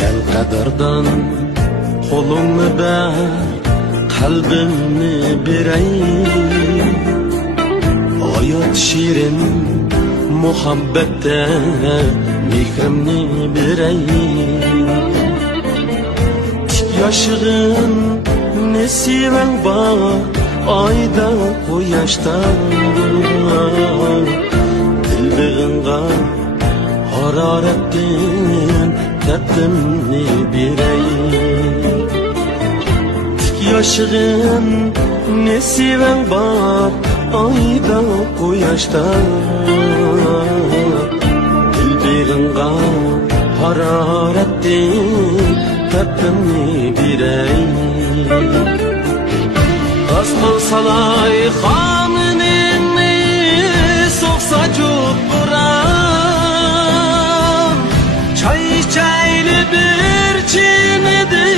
Sen kadardan kolunu ver, kalbimi birey. Hayat şirin muhabbette mihrimni birey. Yaşığın nesiven var, ayda quyoshda dilbig'inga haroratdan tatimni beray. Yaşığın nesiven var, ayda quyoshda dilbig'inga haroratdan tatimni beray. Asman salay xoningni so'qsa jo'q buram, choy ichayli bir chin edi